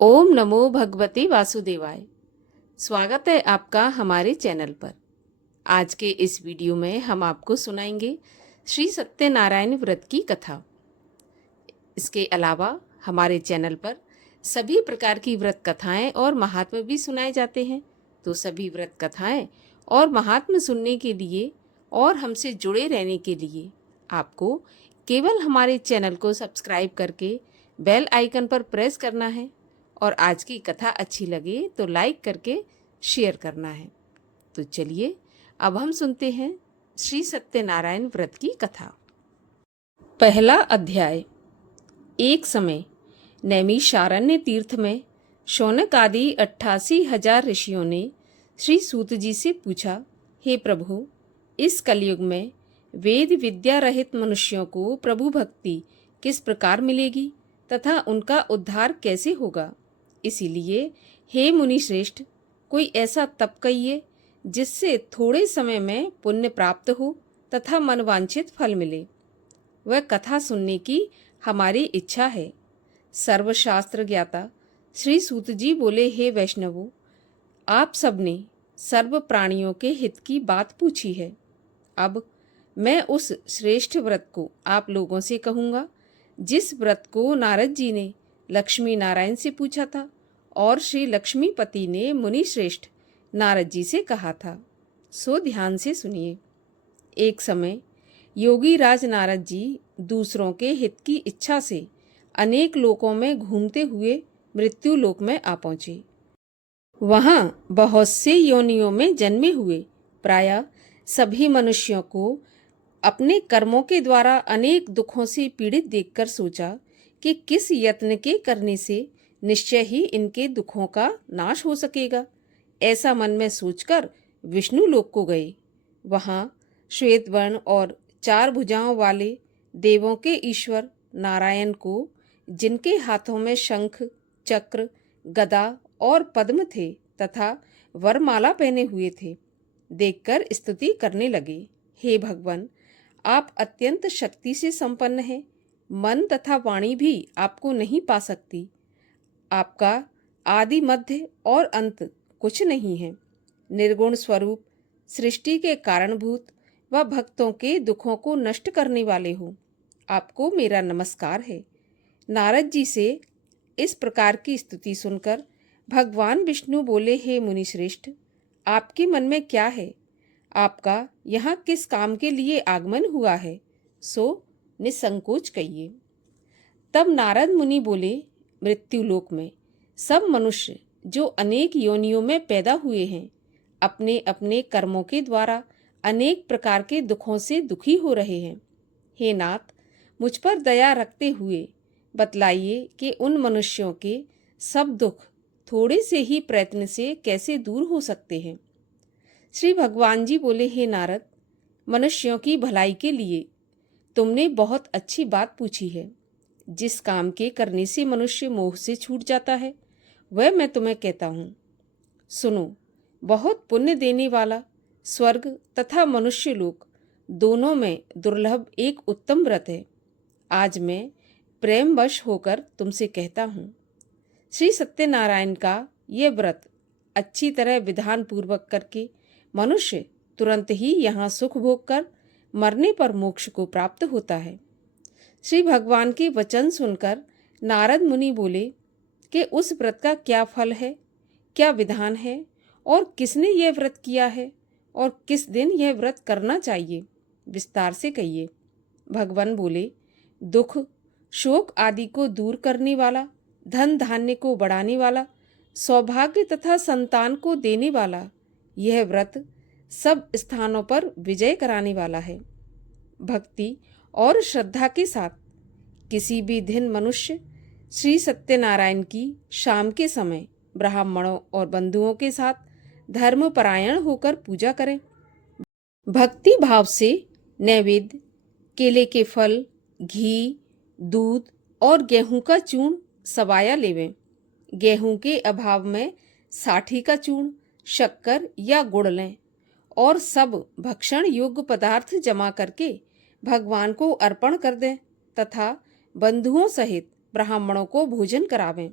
ओम नमो भगवते वासुदेवाय। स्वागत है आपका हमारे चैनल पर। आज के इस वीडियो में हम आपको सुनाएंगे श्री सत्यनारायण व्रत की कथा। इसके अलावा हमारे चैनल पर सभी प्रकार की व्रत कथाएं और महात्म्य भी सुनाए जाते हैं। तो सभी व्रत कथाएं और महात्म्य सुनने के लिए और हमसे जुड़े रहने के लिए आपको केवल हमारे चैनल को सब्सक्राइब करके बेल आइकन पर प्रेस करना है और आज की कथा अच्छी लगे तो लाइक करके शेयर करना है। तो चलिए अब हम सुनते हैं श्री सत्यनारायण व्रत की कथा। पहला अध्याय। एक समय नैमिषारण्य तीर्थ में शौनक आदि 88,000 ऋषियों ने श्री सूत जी से पूछा, हे प्रभु, इस कलयुग में वेद विद्या रहित मनुष्यों को प्रभु भक्ति किस प्रकार मिलेगी तथा उनका उद्धार कैसे होगा। इसीलिए हे मुनि श्रेष्ठ, कोई ऐसा तप कहिए जिससे थोड़े समय में पुण्य प्राप्त हो तथा मनवांछित फल मिले। वह कथा सुनने की हमारी इच्छा है। सर्वशास्त्र ज्ञाता श्री सूत जी बोले, हे वैष्णवों, आप सबने सर्व प्राणियों के हित की बात पूछी है। अब मैं उस श्रेष्ठ व्रत को आप लोगों से कहूँगा जिस व्रत को नारद जी ने लक्ष्मी नारायण से पूछा था और श्री लक्ष्मीपति ने मुनि श्रेष्ठ नारद जी से कहा था। सो ध्यान से सुनिए। एक समय योगी राज नारद जी दूसरों के हित की इच्छा से अनेक लोकों में घूमते हुए मृत्यु लोक में आ पहुंचे। वहां बहुत से योनियों में जन्मे हुए प्रायः सभी मनुष्यों को अपने कर्मों के द्वारा अनेक दुखों से पीड़ित देखकर सोचा कि किस यत्न के करने से निश्चय ही इनके दुखों का नाश हो सकेगा। ऐसा मन में सोचकर विष्णु लोक को गए। वहां श्वेत वर्ण और 4 भुजाओं वाले देवों के ईश्वर नारायण को, जिनके हाथों में शंख, चक्र, गदा और पद्म थे तथा वरमाला पहने हुए थे, देखकर स्तुति करने लगे। हे भगवान, आप अत्यंत शक्ति से संपन्न हैं। मन तथा वाणी भी आपको नहीं पा सकती। आपका आदि मध्य और अंत कुछ नहीं है। निर्गुण स्वरूप, सृष्टि के कारणभूत व भक्तों के दुखों को नष्ट करने वाले हो। आपको मेरा नमस्कार है। नारद जी से इस प्रकार की स्तुति सुनकर भगवान विष्णु बोले, हे मुनि श्रेष्ठ, आपके मन में क्या है? आपका यहाँ किस काम के लिए आगमन हुआ है? सो निसंकोच कहिए। तब नारद मुनि बोले, मृत्यु लोक में सब मनुष्य जो अनेक योनियों में पैदा हुए हैं, अपने अपने कर्मों के द्वारा अनेक प्रकार के दुखों से दुखी हो रहे हैं। हे नाथ, मुझ पर दया रखते हुए बतलाइए कि उन मनुष्यों के सब दुख थोड़े से ही प्रयत्न से कैसे दूर हो सकते हैं। श्री भगवान जी बोले, हे नारद, मनुष्यों की भलाई के लिए तुमने बहुत अच्छी बात पूछी है। जिस काम के करने से मनुष्य मोह से छूट जाता है वह मैं तुम्हें कहता हूँ। सुनो, बहुत पुण्य देने वाला स्वर्ग तथा मनुष्य लोक दोनों में दुर्लभ एक उत्तम व्रत है। आज मैं प्रेमवश होकर तुमसे कहता हूँ। श्री सत्यनारायण का यह व्रत अच्छी तरह विधान पूर्वक करके मनुष्य तुरंत ही यहाँ सुख भोग कर मरने पर मोक्ष को प्राप्त होता है। श्री भगवान के वचन सुनकर नारद मुनि बोले कि उस व्रत का क्या फल है, क्या विधान है और किसने यह व्रत किया है और किस दिन यह व्रत करना चाहिए, विस्तार से कहिए। भगवान बोले, दुख शोक आदि को दूर करने वाला, धन धान्य को बढ़ाने वाला, सौभाग्य तथा संतान को देने वाला यह व्रत सब स्थानों पर विजय कराने वाला है। भक्ति और श्रद्धा के साथ किसी भी दिन मनुष्य श्री सत्यनारायण की शाम के समय ब्राह्मणों और बंधुओं के साथ धर्मपरायण होकर पूजा करें। भक्ति भाव से नैवेद्य, केले के फल, घी, दूध और गेहूं का चूर्ण सवाया लेवें। गेहूं के अभाव में साठी का चूर्ण, शक्कर या गुड़ लें और सब भक्षण योग्य पदार्थ जमा करके भगवान को अर्पण कर दें तथा बंधुओं सहित ब्राह्मणों को भोजन करावें।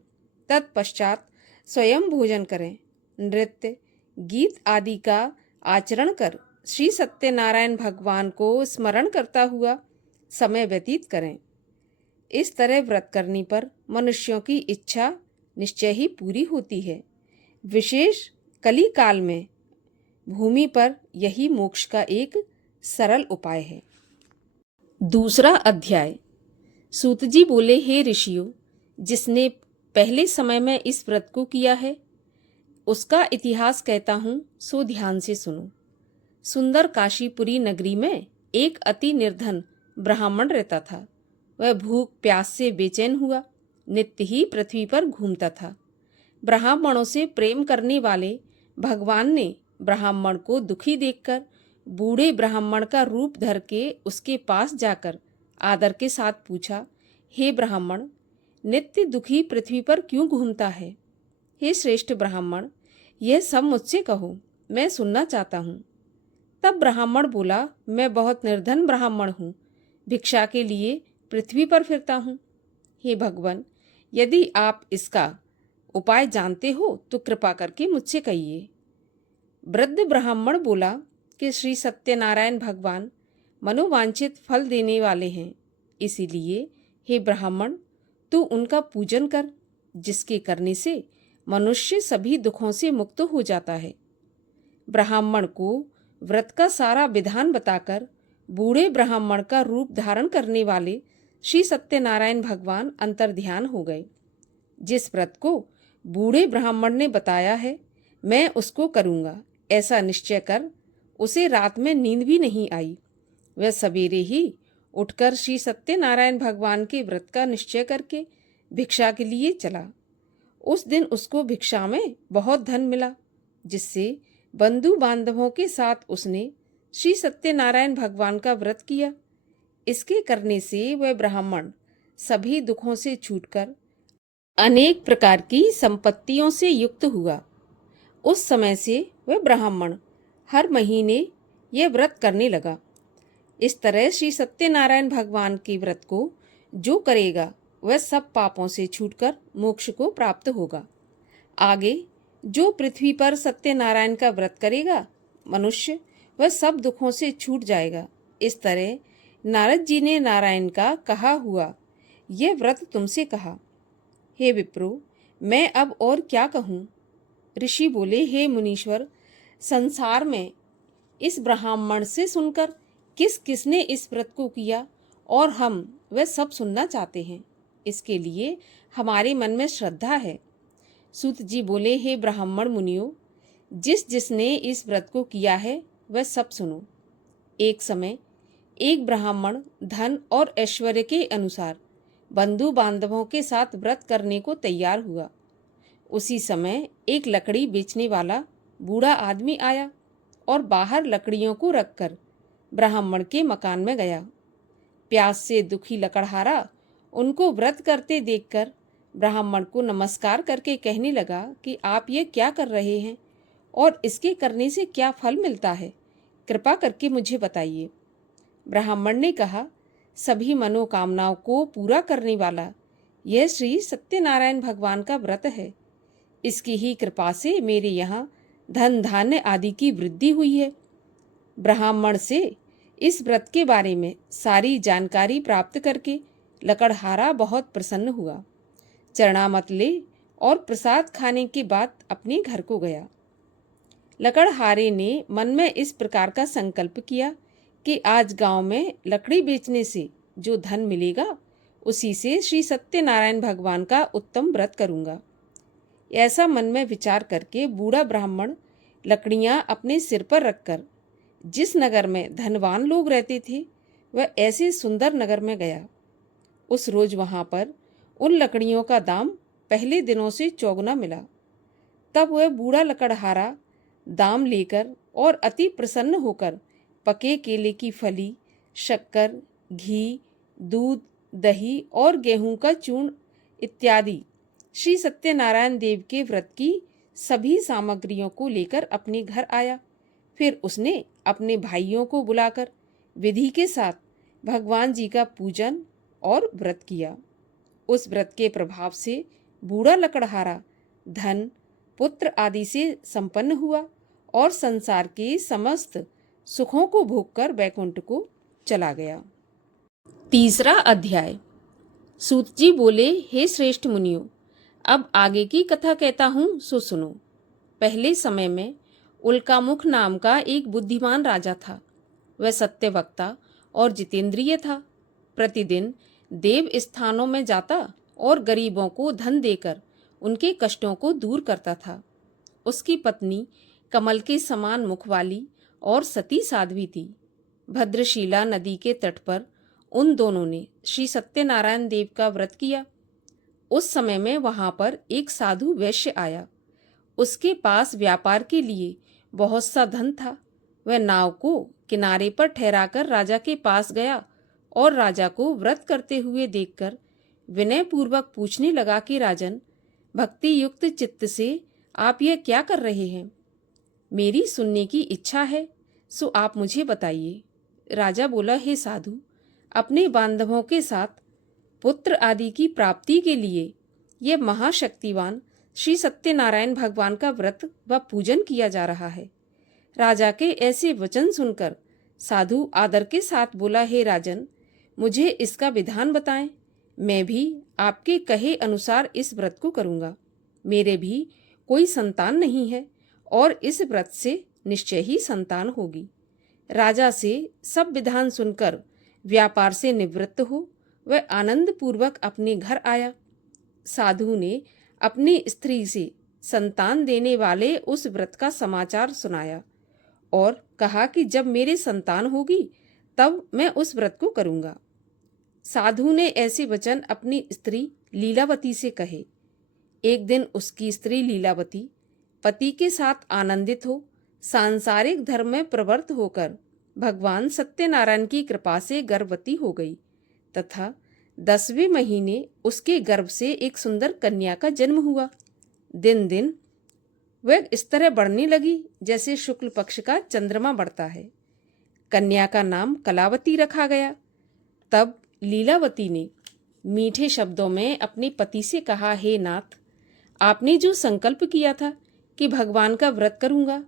तत्पश्चात स्वयं भोजन करें। नृत्य, गीत आदि का आचरण कर श्री सत्यनारायण भगवान को स्मरण करता हुआ समय व्यतीत करें। इस तरह व्रत करने पर मनुष्यों की इच्छा निश्चय ही पूरी होती है। विशेष कली काल में भूमि पर यही मोक्ष का एक सरल उपाय है। दूसरा अध्याय। सूत जी बोले, हे ऋषियों, जिसने पहले समय में इस व्रत को किया है उसका इतिहास कहता हूँ, सो ध्यान से सुनो। सुंदर काशीपुरी नगरी में एक अति निर्धन ब्राह्मण रहता था। वह भूख प्यास से बेचैन हुआ नित्य ही पृथ्वी पर घूमता था। ब्राह्मणों से प्रेम करने वाले भगवान ने ब्राह्मण को दुखी देखकर बूढ़े ब्राह्मण का रूप धर के उसके पास जाकर आदर के साथ पूछा, हे ब्राह्मण, नित्य दुखी पृथ्वी पर क्यों घूमता है? हे श्रेष्ठ ब्राह्मण, यह सब मुझसे कहो, मैं सुनना चाहता हूँ। तब ब्राह्मण बोला, मैं बहुत निर्धन ब्राह्मण हूँ, भिक्षा के लिए पृथ्वी पर फिरता हूँ। हे भगवान, यदि आप इसका उपाय जानते हो तो कृपा करके मुझसे कहिए। वृद्ध ब्राह्मण बोला कि श्री सत्यनारायण भगवान मनोवांछित फल देने वाले हैं, इसीलिए हे ब्राह्मण, तू उनका पूजन कर, जिसके करने से मनुष्य सभी दुखों से मुक्त हो जाता है। ब्राह्मण को व्रत का सारा विधान बताकर बूढ़े ब्राह्मण का रूप धारण करने वाले श्री सत्यनारायण भगवान अंतर्ध्यान हो गए। जिस व्रत को बूढ़े ब्राह्मण ने बताया है, मैं उसको करूँगा, ऐसा निश्चय कर उसे रात में नींद भी नहीं आई। वह सवेरे ही उठकर श्री सत्यनारायण भगवान के व्रत का निश्चय करके भिक्षा के लिए चला। उस दिन उसको भिक्षा में बहुत धन मिला, जिससे बंधु बांधवों के साथ उसने श्री सत्यनारायण भगवान का व्रत किया। इसके करने से वह ब्राह्मण सभी दुखों से छूटकर अनेक प्रकार की संपत्तियों से युक्त हुआ। उस समय से वह ब्राह्मण हर महीने यह व्रत करने लगा। इस तरह श्री सत्यनारायण भगवान के व्रत को जो करेगा वह सब पापों से छूटकर मोक्ष को प्राप्त होगा। आगे जो पृथ्वी पर सत्यनारायण का व्रत करेगा मनुष्य, वह सब दुखों से छूट जाएगा। इस तरह नारद जी ने नारायण का कहा हुआ यह व्रत तुमसे कहा। हे विप्रो, मैं अब और क्या कहूँ? ऋषि बोले, हे मुनीश्वर, संसार में इस ब्राह्मण से सुनकर किस किसने इस व्रत को किया और हम वह सब सुनना चाहते हैं। इसके लिए हमारे मन में श्रद्धा है। सूत जी बोले, हे ब्राह्मण मुनियों, जिस जिसने इस व्रत को किया है वह सब सुनो। एक समय एक ब्राह्मण धन और ऐश्वर्य के अनुसार बंधु बांधवों के साथ व्रत करने को तैयार हुआ। उसी समय एक लकड़ी बेचने वाला बूढ़ा आदमी आया और बाहर लकड़ियों को रखकर ब्राह्मण के मकान में गया। प्यास से दुखी लकड़हारा उनको व्रत करते देखकर ब्राह्मण को नमस्कार करके कहने लगा कि आप ये क्या कर रहे हैं और इसके करने से क्या फल मिलता है, कृपा करके मुझे बताइए। ब्राह्मण ने कहा, सभी मनोकामनाओं को पूरा करने वाला यह श्री सत्यनारायण भगवान का व्रत है। इसकी ही कृपा से मेरे यहाँ धन धान्य आदि की वृद्धि हुई है। ब्राह्मण से इस व्रत के बारे में सारी जानकारी प्राप्त करके लकड़हारा बहुत प्रसन्न हुआ। चरणामत ले और प्रसाद खाने के बाद अपने घर को गया। लकड़हारे ने मन में इस प्रकार का संकल्प किया कि आज गांव में लकड़ी बेचने से जो धन मिलेगा उसी से श्री सत्यनारायण भगवान का उत्तम व्रत करूंगा। ऐसा मन में विचार करके बूढ़ा ब्राह्मण लकड़ियां अपने सिर पर रखकर जिस नगर में धनवान लोग रहते थे वह ऐसे सुंदर नगर में गया। उस रोज वहां पर उन लकड़ियों का दाम पहले दिनों से चौगुना मिला। तब वह बूढ़ा लकड़हारा दाम लेकर और अति प्रसन्न होकर पके केले की फली, शक्कर, घी, दूध, दही और गेहूं का चूर्ण इत्यादि श्री सत्यनारायण देव के व्रत की सभी सामग्रियों को लेकर अपने घर आया। फिर उसने अपने भाइयों को बुलाकर विधि के साथ भगवान जी का पूजन और व्रत किया। उस व्रत के प्रभाव से बूढ़ा लकड़हारा धन, पुत्र आदि से संपन्न हुआ और संसार के समस्त सुखों को भोगकर वैकुंठ को चला गया। तीसरा अध्याय। सूत जी बोले, हे श्रेष्ठ मुनियों, अब आगे की कथा कहता हूँ, सो सुनो। पहले समय में उल्कामुख नाम का एक बुद्धिमान राजा था। वह सत्यवक्ता और जितेंद्रिय था। प्रतिदिन देव स्थानों में जाता और गरीबों को धन देकर उनके कष्टों को दूर करता था। उसकी पत्नी कमल के समान मुख वाली और सती साध्वी थी। भद्रशिला नदी के तट पर उन दोनों ने श्री सत्यनारायण देव का व्रत किया। उस समय में वहां पर एक साधु वैश्य आया। उसके पास व्यापार के लिए बहुत सा धन था। वह नाव को किनारे पर ठहराकर राजा के पास गया और राजा को व्रत करते हुए देखकर विनय पूर्वक पूछने लगा कि राजन, भक्ति युक्त चित्त से आप यह क्या कर रहे हैं? मेरी सुनने की इच्छा है, सो आप मुझे बताइए। राजा बोला, हे साधु, अपने बांधवों के साथ पुत्र आदि की प्राप्ति के लिए यह महाशक्तिवान श्री सत्यनारायण भगवान का व्रत व पूजन किया जा रहा है। राजा के ऐसे वचन सुनकर साधु आदर के साथ बोला, हे राजन, मुझे इसका विधान बताएं। मैं भी आपके कहे अनुसार इस व्रत को करूंगा। मेरे भी कोई संतान नहीं है और इस व्रत से निश्चय ही संतान होगी। राजा से सब विधान सुनकर व्यापार से निवृत्त हो वह आनंद पूर्वक अपने घर आया। साधु ने अपनी स्त्री से संतान देने वाले उस व्रत का समाचार सुनाया और कहा कि जब मेरे संतान होगी तब मैं उस व्रत को करूंगा। साधु ने ऐसे वचन अपनी स्त्री लीलावती से कहे। एक दिन उसकी स्त्री लीलावती पति के साथ आनंदित हो सांसारिक धर्म में प्रवृत्त होकर भगवान सत्यनारायण की कृपा से गर्भवती हो गई तथा 10वें महीने उसके गर्भ से एक सुंदर कन्या का जन्म हुआ। दिन दिन वह इस तरह बढ़ने लगी जैसे शुक्ल पक्ष का चंद्रमा बढ़ता है। कन्या का नाम कलावती रखा गया। तब लीलावती ने मीठे शब्दों में अपने पति से कहा, हे नाथ, आपने जो संकल्प किया था कि भगवान का व्रत करूंगा,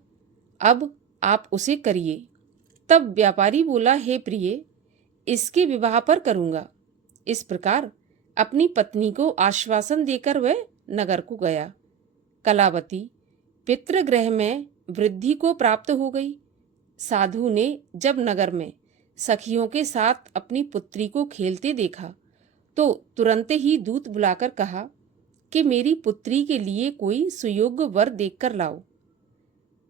अब आप उसे करिए। तब व्यापारी बोला, हे प्रिय, इसके विवाह पर करूंगा। इस प्रकार अपनी पत्नी को आश्वासन देकर वह नगर को गया। कलावती पितृगृह में वृद्धि को प्राप्त हो गई। साधु ने जब नगर में सखियों के साथ अपनी पुत्री को खेलते देखा तो तुरंत ही दूत बुलाकर कहा कि मेरी पुत्री के लिए कोई सुयोग्य वर देखकर लाओ।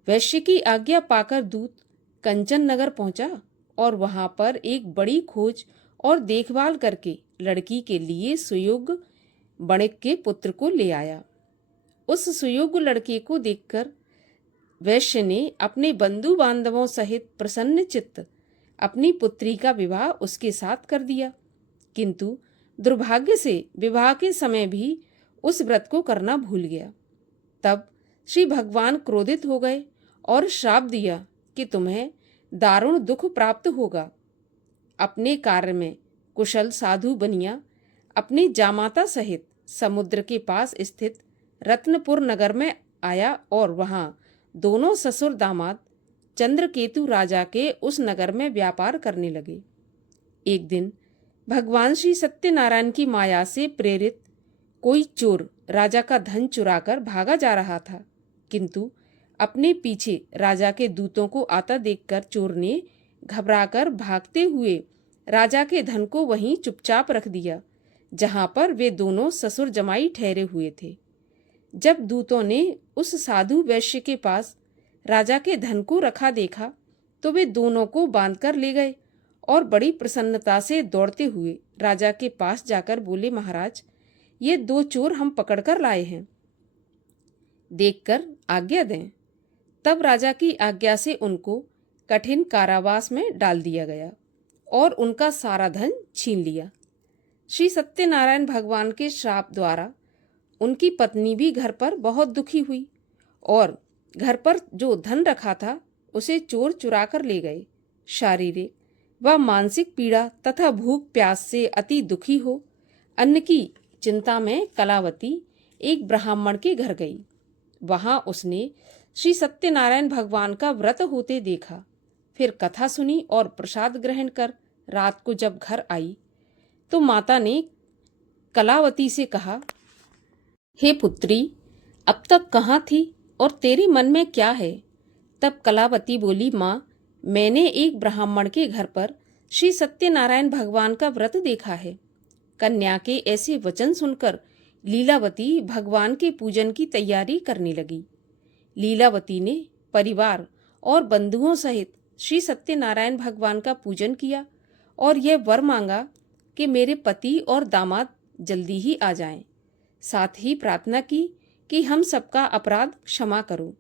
वैश्य की आज्ञा पाकर दूत कंचन नगर पहुंचा और वहां पर एक बड़ी खोज और देखभाल करके लड़की के लिए सुयोग्य वणिक के पुत्र को ले आया। उस सुयोग्य लड़के को देखकर वैश्य ने अपने बंधु बांधवों सहित प्रसन्न चित्त अपनी पुत्री का विवाह उसके साथ कर दिया। किंतु दुर्भाग्य से विवाह के समय भी उस व्रत को करना भूल गया। तब श्री भगवान क्रोधित हो गए और श्राप दिया कि तुम्हें दारुण दुख प्राप्त होगा। अपने कार्य में कुशल साधु बनिया अपनी जामाता सहित समुद्र के पास स्थित रत्नपुर नगर में आया और वहां दोनों ससुर दामाद चंद्रकेतु राजा के उस नगर में व्यापार करने लगे। एक दिन भगवान श्री सत्यनारायण की माया से प्रेरित कोई चोर राजा का धन चुराकर भागा जा रहा था, किंतु अपने पीछे राजा के दूतों को आता देखकर चोर ने घबराकर भागते हुए राजा के धन को वहीं चुपचाप रख दिया जहां पर वे दोनों ससुर जमाई ठहरे हुए थे। जब दूतों ने उस साधु वैश्य के पास राजा के धन को रखा देखा तो वे दोनों को बांधकर ले गए और बड़ी प्रसन्नता से दौड़ते हुए राजा के पास जाकर बोले, महाराज, ये 2 चोर हम पकड़कर लाए हैं, देखकर आज्ञा दें। तब राजा की आज्ञा से उनको कठिन कारावास में डाल दिया गया और उनका सारा धन छीन लिया। श्री सत्यनारायण भगवान के श्राप द्वारा उनकी पत्नी भी घर पर बहुत दुखी हुई और घर पर जो धन रखा था उसे चोर चुरा कर ले गए। शारीरिक व मानसिक पीड़ा तथा भूख प्यास से अति दुखी हो अन्न की चिंता में कलावती एक ब्राह्मण के घर गई। वहां उसने श्री सत्यनारायण भगवान का व्रत होते देखा। फिर कथा सुनी और प्रसाद ग्रहण कर रात को जब घर आई तो माता ने कलावती से कहा, हे पुत्री, अब तक कहाँ थी और तेरे मन में क्या है? तब कलावती बोली, माँ, मैंने एक ब्राह्मण के घर पर श्री सत्यनारायण भगवान का व्रत देखा है। कन्या के ऐसे वचन सुनकर लीलावती भगवान के पूजन की तैयारी करने लगी। लीलावती ने परिवार और बंधुओं सहित श्री सत्यनारायण भगवान का पूजन किया और यह वर मांगा कि मेरे पति और दामाद जल्दी ही आ जाएं। साथ ही प्रार्थना की कि हम सबका अपराध क्षमा करो।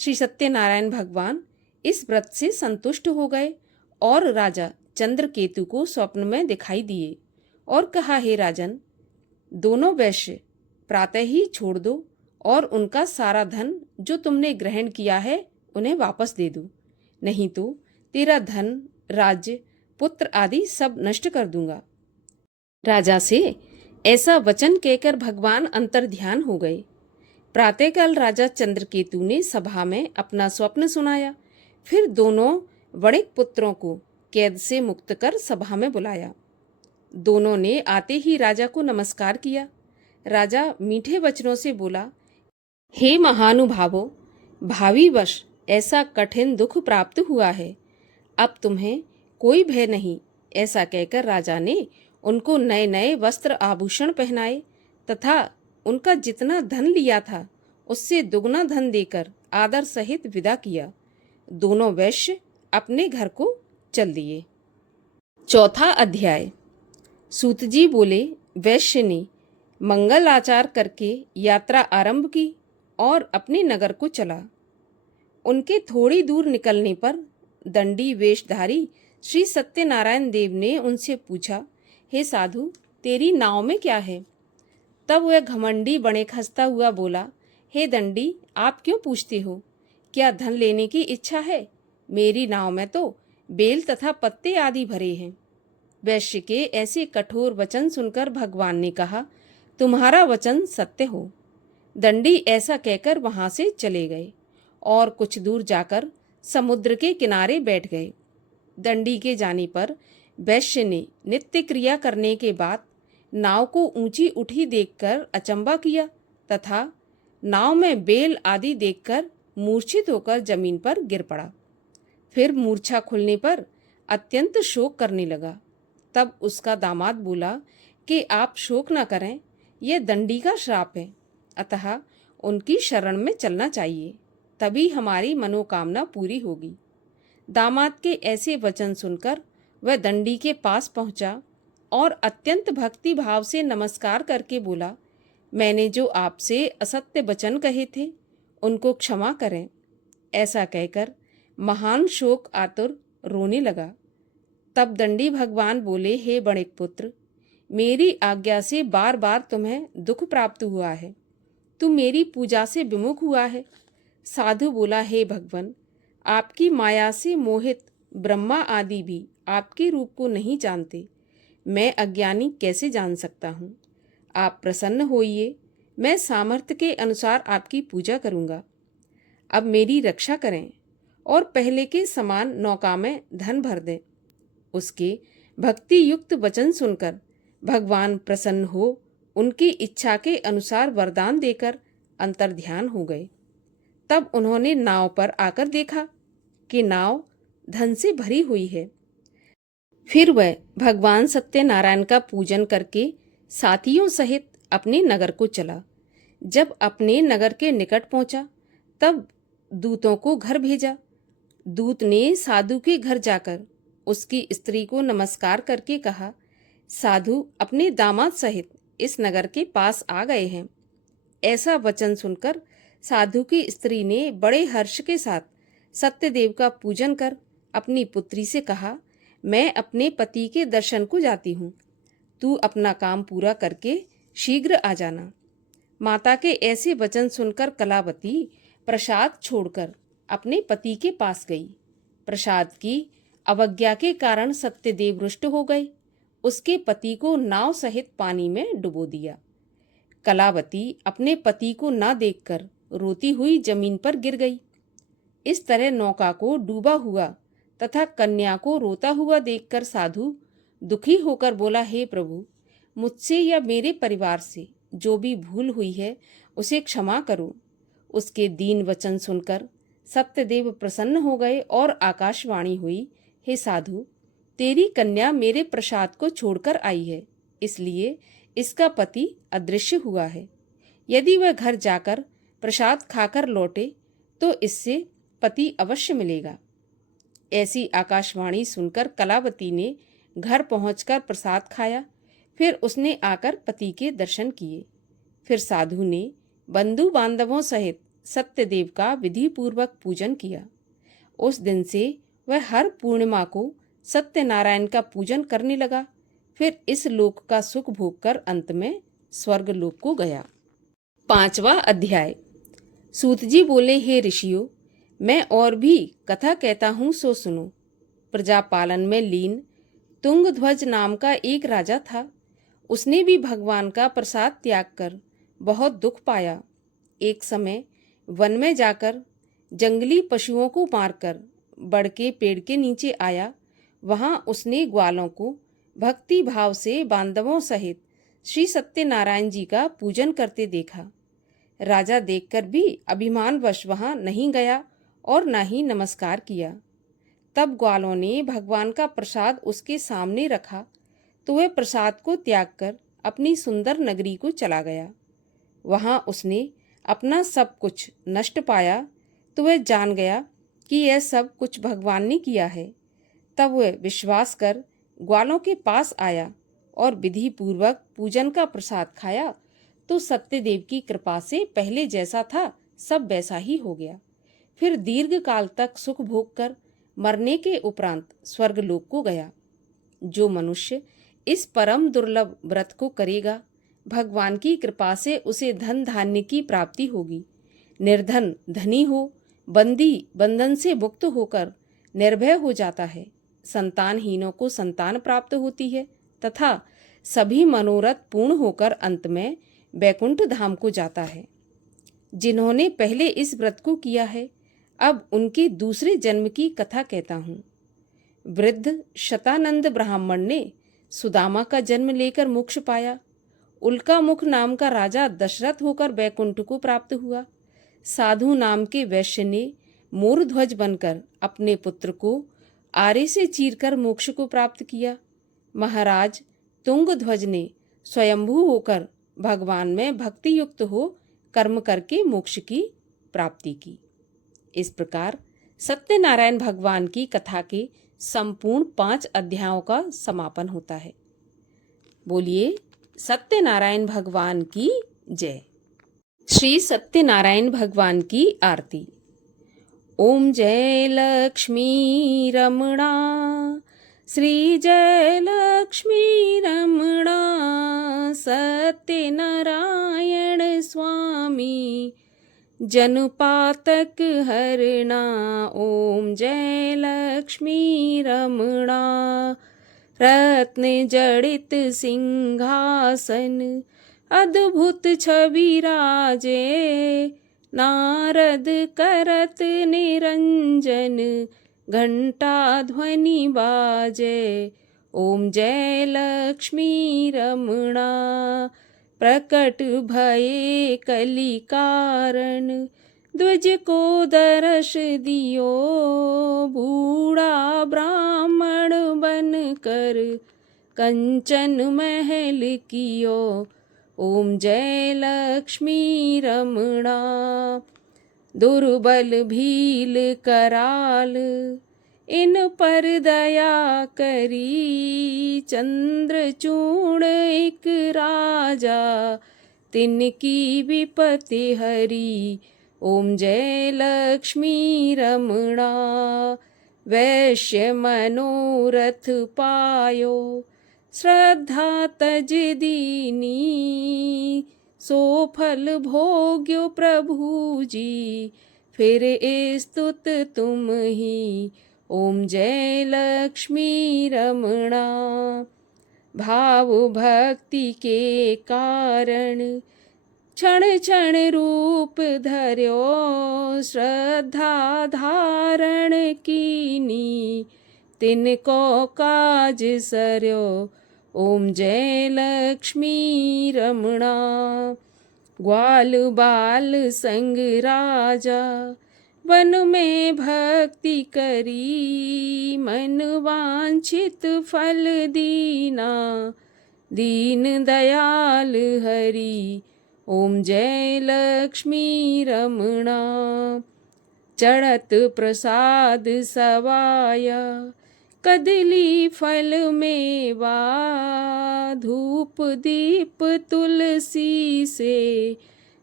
श्री सत्यनारायण भगवान इस व्रत से संतुष्ट हो गए और राजा चंद्रकेतु को स्वप्न में दिखाई दिए और कहा, हे राजन, दोनों वैश्य प्रातः ही छोड़ दो और उनका सारा धन जो तुमने ग्रहण किया है उन्हें वापस दे दो, नहीं तो तेरा धन, राज्य, पुत्र आदि सब नष्ट कर दूंगा। राजा से ऐसा वचन कहकर भगवान अंतर्ध्यान हो गए। प्रातःकाल राजा चंद्रकेतु ने सभा में अपना स्वप्न सुनाया। फिर दोनों बड़े पुत्रों को कैद से मुक्त कर सभा में बुलाया। दोनों ने आते ही राजा को नमस्कार किया। राजा मीठे वचनों से बोला, हे महानुभावों, भावी वर्ष ऐसा कठिन दुख प्राप्त हुआ है, अब तुम्हें कोई भय नहीं। ऐसा कहकर राजा ने उनको नए नए वस्त्र आभूषण पहनाए तथा उनका जितना धन लिया था उससे दुगना धन देकर आदर सहित विदा किया। दोनों वैश्य अपने घर को चल दिए। चौथा अध्याय। सूत जी बोले, वैश्य ने मंगल आचार करके यात्रा आरंभ की और अपने नगर को चला। उनके थोड़ी दूर निकलने पर दंडी वेशधारी श्री सत्यनारायण देव ने उनसे पूछा, हे साधु, तेरी नाव में क्या है? तब वह घमंडी बने खसता हुआ बोला, हे दंडी, आप क्यों पूछते हो? क्या धन लेने की इच्छा है? मेरी नाव में तो बेल तथा पत्ते आदि भरे हैं। वैश्य के ऐसे कठोर वचन सुनकर भगवान ने कहा, तुम्हारा वचन सत्य हो। दंडी ऐसा कहकर वहां से चले गए और कुछ दूर जाकर समुद्र के किनारे बैठ गए। दंडी के जाने पर वैश्य ने नित्य क्रिया करने के बाद नाव को ऊंची उठी देखकर अचंबा किया तथा नाव में बेल आदि देखकर मूर्छित होकर जमीन पर गिर पड़ा। फिर मूर्छा खुलने पर अत्यंत शोक करने लगा। तब उसका दामाद बोला कि आप शोक न करें, यह दंडी का श्राप है, अतः उनकी शरण में चलना चाहिए, तभी हमारी मनोकामना पूरी होगी। दामाद के ऐसे वचन सुनकर वह दंडी के पास पहुंचा और अत्यंत भक्ति भाव से नमस्कार करके बोला, मैंने जो आपसे असत्य वचन कहे थे उनको क्षमा करें। ऐसा कहकर महान शोक आतुर रोने लगा। तब दंडी भगवान बोले, हे बणिक पुत्र, मेरी आज्ञा से बार बार तुम्हें दुख प्राप्त हुआ है, तुम मेरी पूजा से विमुख हुआ है। साधु बोला, हे भगवान, आपकी माया से मोहित ब्रह्मा आदि भी आपके रूप को नहीं जानते, मैं अज्ञानी कैसे जान सकता हूँ? आप प्रसन्न होइए, मैं सामर्थ्य के अनुसार आपकी पूजा करूँगा। अब मेरी रक्षा करें और पहले के समान नौका में धन भर दें। उसके भक्ति युक्त वचन सुनकर भगवान प्रसन्न हो उनकी इच्छा के अनुसार वरदान देकर अंतर्ध्यान हो गए। तब उन्होंने नाव पर आकर देखा कि नाव धन से भरी हुई है। फिर वह भगवान सत्यनारायण का पूजन करके साथियों सहित अपने नगर को चला। जब अपने नगर के निकट पहुंचा तब दूतों को घर भेजा। दूत ने साधु के घर जाकर उसकी स्त्री को नमस्कार करके कहा, साधु अपने दामाद सहित इस नगर के पास आ गए हैं। ऐसा वचन सुनकर साधु की स्त्री ने बड़े हर्ष के साथ सत्यदेव का पूजन कर अपनी पुत्री से कहा, मैं अपने पति के दर्शन को जाती हूँ, तू अपना काम पूरा करके शीघ्र आ जाना। माता के ऐसे वचन सुनकर कलावती प्रसाद छोड़कर अपने पति के पास गई। प्रसाद की अवज्ञा के कारण सत्यदेव रुष्ट हो गए। उसके पति को नाव सहित पानी में डुबो दिया। कलावती अपने पति को ना देखकर रोती हुई जमीन पर गिर गई। इस तरह नौका को डूबा हुआ तथा कन्या को रोता हुआ देखकर साधु दुखी होकर बोला, हे प्रभु, मुझसे या मेरे परिवार से जो भी भूल हुई है उसे क्षमा करो। उसके दीन वचन सुनकर सत्यदेव प्रसन्न हो गए और आकाशवाणी हुई, हे साधु, तेरी कन्या मेरे प्रसाद को छोड़कर आई है, इसलिए इसका पति अदृश्य हुआ है। यदि वह घर जाकर प्रसाद खाकर लौटे तो इससे पति अवश्य मिलेगा। ऐसी आकाशवाणी सुनकर कलावती ने घर पहुंचकर प्रसाद खाया। फिर उसने आकर पति के दर्शन किए। फिर साधु ने बंधु बांधवों सहित सत्यदेव का विधि पूर्वक पूजन किया। उस दिन से वह हर पूर्णिमा को सत्यनारायण का पूजन करने लगा। फिर इस लोक का सुख भोगकर अंत में स्वर्ग लोक को गया। 5वां अध्याय। सूत जी बोले, हे ऋषियों, मैं और भी कथा कहता हूँ, सो सुनो। प्रजापालन में लीन तुंगध्वज नाम का एक राजा था। उसने भी भगवान का प्रसाद त्याग कर बहुत दुख पाया। एक समय वन में जाकर जंगली पशुओं को मारकर बड़ के पेड़ के नीचे आया। वहां उसने ग्वालों को भक्ति भाव से बांधवों सहित श्री सत्यनारायण जी का पूजन करते देखा। राजा देखकर भी अभिमानवश वहां नहीं गया और न ही नमस्कार किया। तब ग्वालों ने भगवान का प्रसाद उसके सामने रखा तो वह प्रसाद को त्याग कर अपनी सुंदर नगरी को चला गया। वहां उसने अपना सब कुछ नष्ट पाया तो वह जान गया कि यह सब कुछ भगवान ने किया है। तब वह विश्वास कर ग्वालों के पास आया और विधि पूर्वक पूजन का प्रसाद खाया तो सत्यदेव की कृपा से पहले जैसा था सब वैसा ही हो गया। फिर दीर्घ काल तक सुख भोग कर मरने के उपरांत स्वर्गलोक को गया। जो मनुष्य इस परम दुर्लभ व्रत को करेगा, भगवान की कृपा से उसे धन धान्य की प्राप्ति होगी। निर्धन धनी हो, बंदी बंधन से मुक्त होकर निर्भय हो जाता है। संतानहीनों को संतान प्राप्त होती है तथा सभी मनोरथ पूर्ण होकर अंत में वैकुंठ धाम को जाता है। जिन्होंने पहले इस व्रत को किया है, अब उनके दूसरे जन्म की कथा कहता हूँ। वृद्ध शतानंद ब्राह्मण ने सुदामा का जन्म लेकर मोक्ष पाया। उल्का मुख नाम का राजा दशरथ होकर वैकुंठ को प्राप्त हुआ। साधु नाम के वैश्य ने मोरध्वज बनकर अपने पुत्र को आरे से चीरकर मोक्ष को प्राप्त किया। महाराज तुंगध्वज ने स्वयंभू होकर भगवान में भक्ति युक्त हो कर्म करके मोक्ष की प्राप्ति की। इस प्रकार सत्यनारायण भगवान की कथा के संपूर्ण 5 अध्यायों का समापन होता है। बोलिए सत्यनारायण भगवान की जय। श्री सत्यनारायण भगवान की आरती। ओम जय लक्ष्मी रमणा, श्री जय लक्ष्मी रमणा, सत्यनारायण स्वामी जनपातक हरणा। ओम जय लक्ष्मी रमणा, रत्न जड़ित सिंहासन अद्भुत छवि राजे, नारद करत निरंजन घंटा ध्वनि बाजे। ओम जय लक्ष्मी रमणा, प्रकट भये कलि कारण, द्विज को दर्श दियो, बूढ़ा ब्राह्मण बन कर कंचन महल कियो। ओम जय लक्ष्मी रमणा, दुर्बल भील कराल इन पर दया करी, चंद्रचूड़ एक राजा तिनकी विपत्ति हरी। ओम जय लक्ष्मी रमणा, वैश्य मनोरथ पायो, श्रद्धा तज दीनी, सो फल भोग्यो प्रभु जी, फिर स्तुत तुम ही। ओम जय लक्ष्मी रमणा, भाव भक्ति के कारण क्षण क्षण रूप धर्यो श्रद्धा धारण कीनी तिनको काज सर्यो। ओम जय लक्ष्मी रमणा। ग्वाल बाल संग राजा वन में भक्ति करी मन वांछित फल दीना दीन दयाल हरि। ओम जय लक्ष्मी रमणा। चढ़त प्रसाद सवाया कदली फल मेवा धूप दीप तुलसी से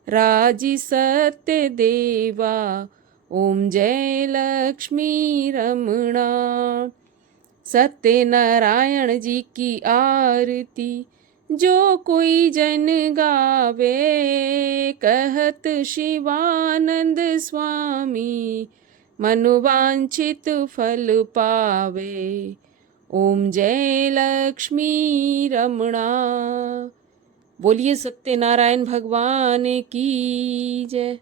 राजी सत्य देवा। ओम जय लक्ष्मी रमणा। सत्य नारायण जी की आरती जो कोई जन गावे कहत शिवानंद स्वामी मनोवांछित फल पावे। ओम जय लक्ष्मी रमणा। बोलिए सत्यनारायण भगवान की जय।